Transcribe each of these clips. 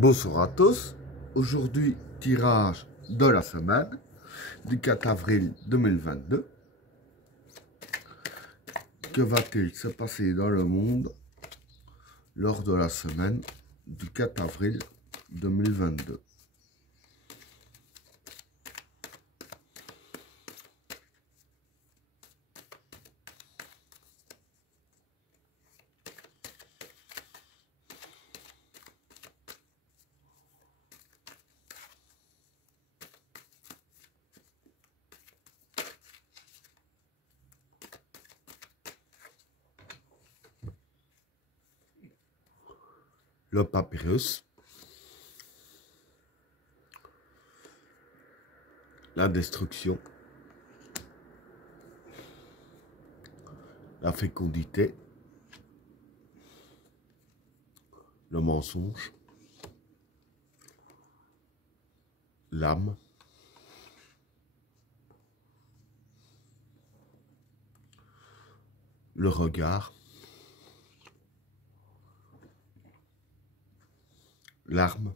Bonsoir à tous. Aujourd'hui, tirage de la semaine du 4 avril 2022. Que va-t-il se passer dans le monde lors de la semaine du 4 avril 2022? Le papyrus, la destruction, la fécondité, le mensonge, l'âme, le regard, l'arme,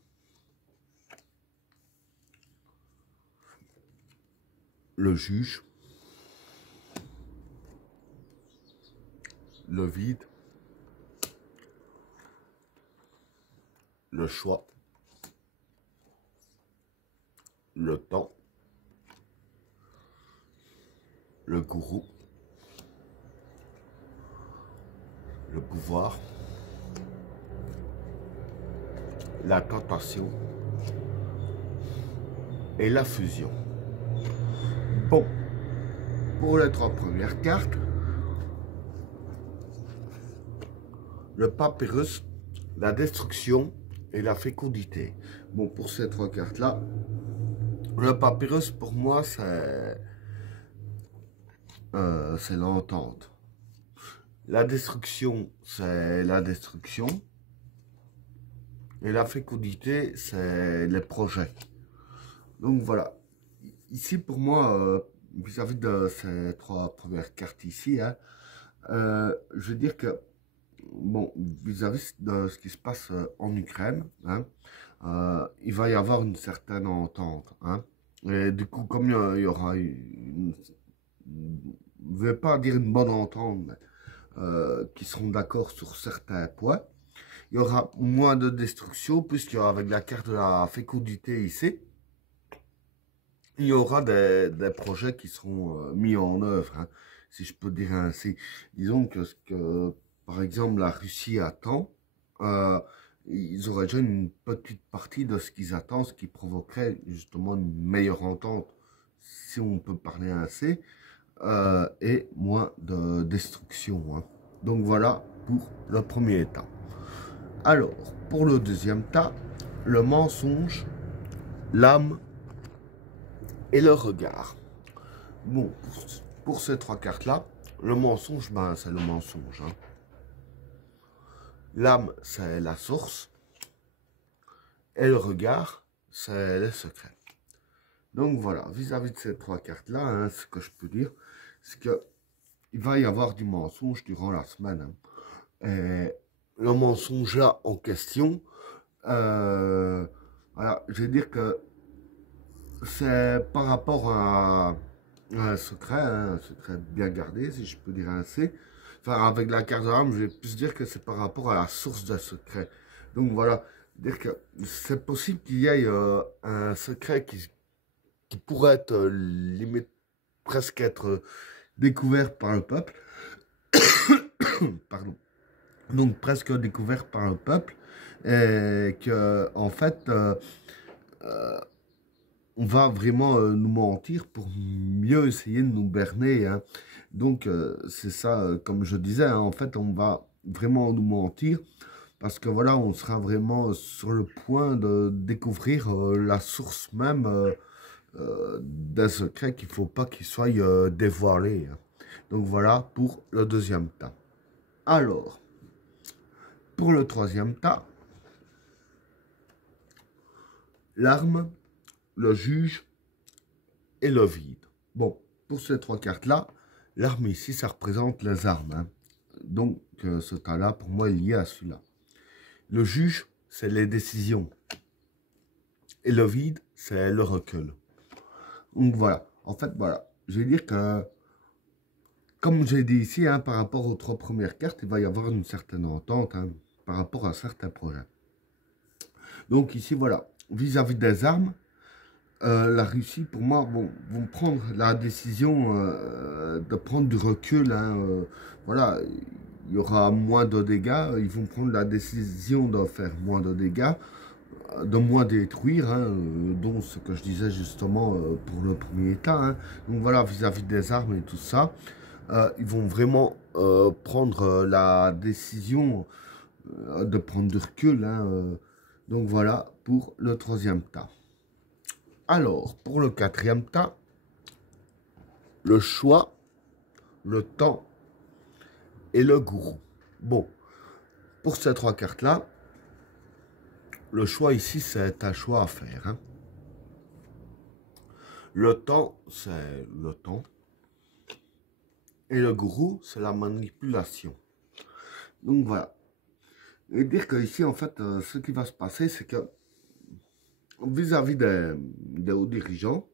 le juge, le vide, le choix, le temps, le gourou, le pouvoir, la tentation et la fusion. Bon, pour les trois premières cartes, le papyrus, la destruction et la fécondité. Bon, pour ces trois cartes-là, le papyrus, pour moi, c'est l'entente. La destruction, c'est la destruction. Et la fécondité, c'est les projets. Donc voilà. Ici, pour moi, vis-à-vis de ces trois premières cartes ici, hein, je veux dire que, bon, vis-à-vis de ce qui se passe en Ukraine, hein, il va y avoir une certaine entente. Hein, et du coup, comme il y aura une, je ne vais pas dire une bonne entente, mais qui seront d'accord sur certains points, il y aura moins de destruction, puisqu'il y aura avec la carte de la fécondité ici, il y aura des projets qui seront mis en œuvre, hein, si je peux dire ainsi. Disons que ce que, par exemple, la Russie attend, ils auraient déjà une petite partie de ce qu'ils attendent, ce qui provoquerait justement une meilleure entente, si on peut parler ainsi, et moins de destruction. Hein. Donc voilà pour le premier état. Alors, pour le deuxième tas, le mensonge, l'âme et le regard. Bon, pour ces trois cartes-là, le mensonge, ben, c'est le mensonge. Hein. L'âme, c'est la source. Et le regard, c'est les secrets. Donc voilà, vis-à-vis de ces trois cartes-là, hein, ce que je peux dire, c'est qu'il va y avoir du mensonge durant la semaine. Hein. Et le mensonge là en question, voilà, je vais dire que c'est par rapport à un secret, hein, un secret bien gardé, si je peux dire ainsi. Enfin, avec la carte de l'âme, je vais plus dire que c'est par rapport à la source d'un secret. Donc voilà, dire que c'est possible qu'il y ait un secret qui pourrait être limite presque être découvert par le peuple. Pardon. Donc presque découvert par le peuple. Et que en fait on va vraiment nous mentir pour mieux essayer de nous berner. Hein. Donc, c'est ça, comme je disais, hein, en fait, on va vraiment nous mentir parce que voilà, on sera vraiment sur le point de découvrir la source même d'un secret qu'il ne faut pas qu'il soit dévoilé. Hein. Donc, voilà pour le deuxième tas. Alors, pour le troisième tas, l'arme, le juge et le vide. Bon, pour ces trois cartes-là, l'arme ici, ça représente les armes. Hein. Donc, ce tas-là, pour moi, est lié à celui-là. Le juge, c'est les décisions. Et le vide, c'est le recul. Donc voilà. En fait, voilà. Je vais dire que, comme j'ai dit ici, hein, par rapport aux 3 premières cartes, il va y avoir une certaine entente hein, par rapport à certains projets. Donc ici, voilà. Vis-à-vis des armes, la Russie, pour moi, bon, vont prendre la décision de prendre du recul. Hein, voilà, il y aura moins de dégâts. Ils vont prendre la décision de faire moins de dégâts, de moins détruire, hein, dont ce que je disais justement pour le premier état. Hein. Donc voilà, vis-à-vis des armes et tout ça, ils vont vraiment prendre la décision de prendre du recul. Hein, donc voilà pour le 3e tas. Alors, pour le 4e tas, le choix, le temps et le gourou. Bon, pour ces 3 cartes-là, le choix ici, c'est un choix à faire. Hein. Le temps, c'est le temps. Et le gourou, c'est la manipulation. Donc voilà. Et dire que ici, en fait, ce qui va se passer, c'est que vis-à-vis des hauts dirigeants,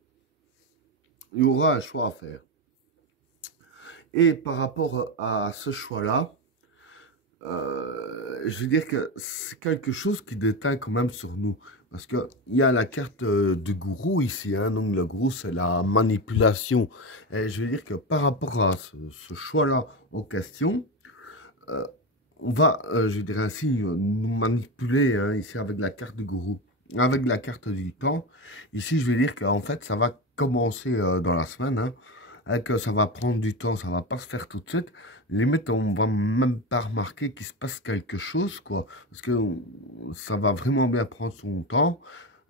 il y aura un choix à faire. Et par rapport à ce choix-là, je veux dire que c'est quelque chose qui déteint quand même sur nous. Parce qu'il y a la carte du gourou ici. Hein, donc le gourou, c'est la manipulation. Et je veux dire que par rapport à ce choix-là en question, on va, je dirais ainsi, nous manipuler hein, ici avec la carte du gourou. Avec la carte du temps. Ici, je vais dire qu'en fait, ça va commencer dans la semaine. Hein, et que ça va prendre du temps, ça va pas se faire tout de suite. Limite, on va même pas remarquer qu'il se passe quelque chose, quoi. Parce que ça va vraiment bien prendre son temps.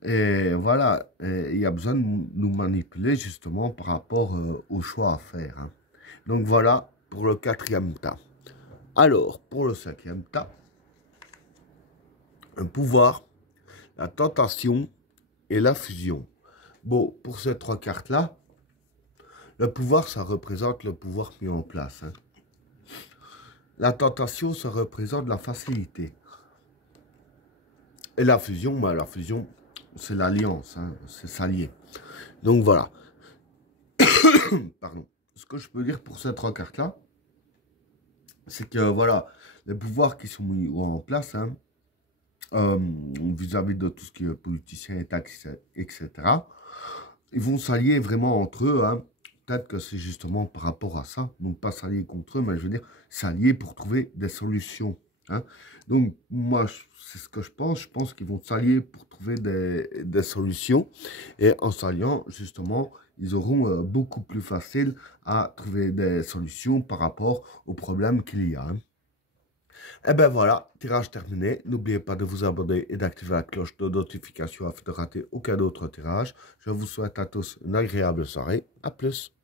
Et voilà, il y a besoin de nous manipuler justement par rapport au choix à faire. Hein. Donc voilà pour le 4e tas. Alors, pour le 5e tas, un pouvoir, la tentation et la fusion. Bon, pour ces 3 cartes-là, le pouvoir, ça représente le pouvoir mis en place. Hein. La tentation, ça représente la facilité. Et la fusion, bah, c'est l'alliance, hein, c'est s'allier. Donc voilà. Pardon. Ce que je peux dire pour ces 3 cartes-là, c'est que voilà, les pouvoirs qui sont mis en place, hein, vis-à-vis de tout ce qui est politicien, État, etc., ils vont s'allier vraiment entre eux. Hein. Peut-être que c'est justement par rapport à ça. Donc, pas s'allier contre eux, mais je veux dire s'allier pour trouver des solutions. Hein. Donc, moi, c'est ce que je pense. Je pense qu'ils vont s'allier pour trouver des solutions. Et en s'alliant, justement, ils auront beaucoup plus facile à trouver des solutions par rapport aux problèmes qu'il y a. Hein. Et ben voilà, tirage terminé. N'oubliez pas de vous abonner et d'activer la cloche de notification afin de rater aucun autre tirage. Je vous souhaite à tous une agréable soirée. À plus.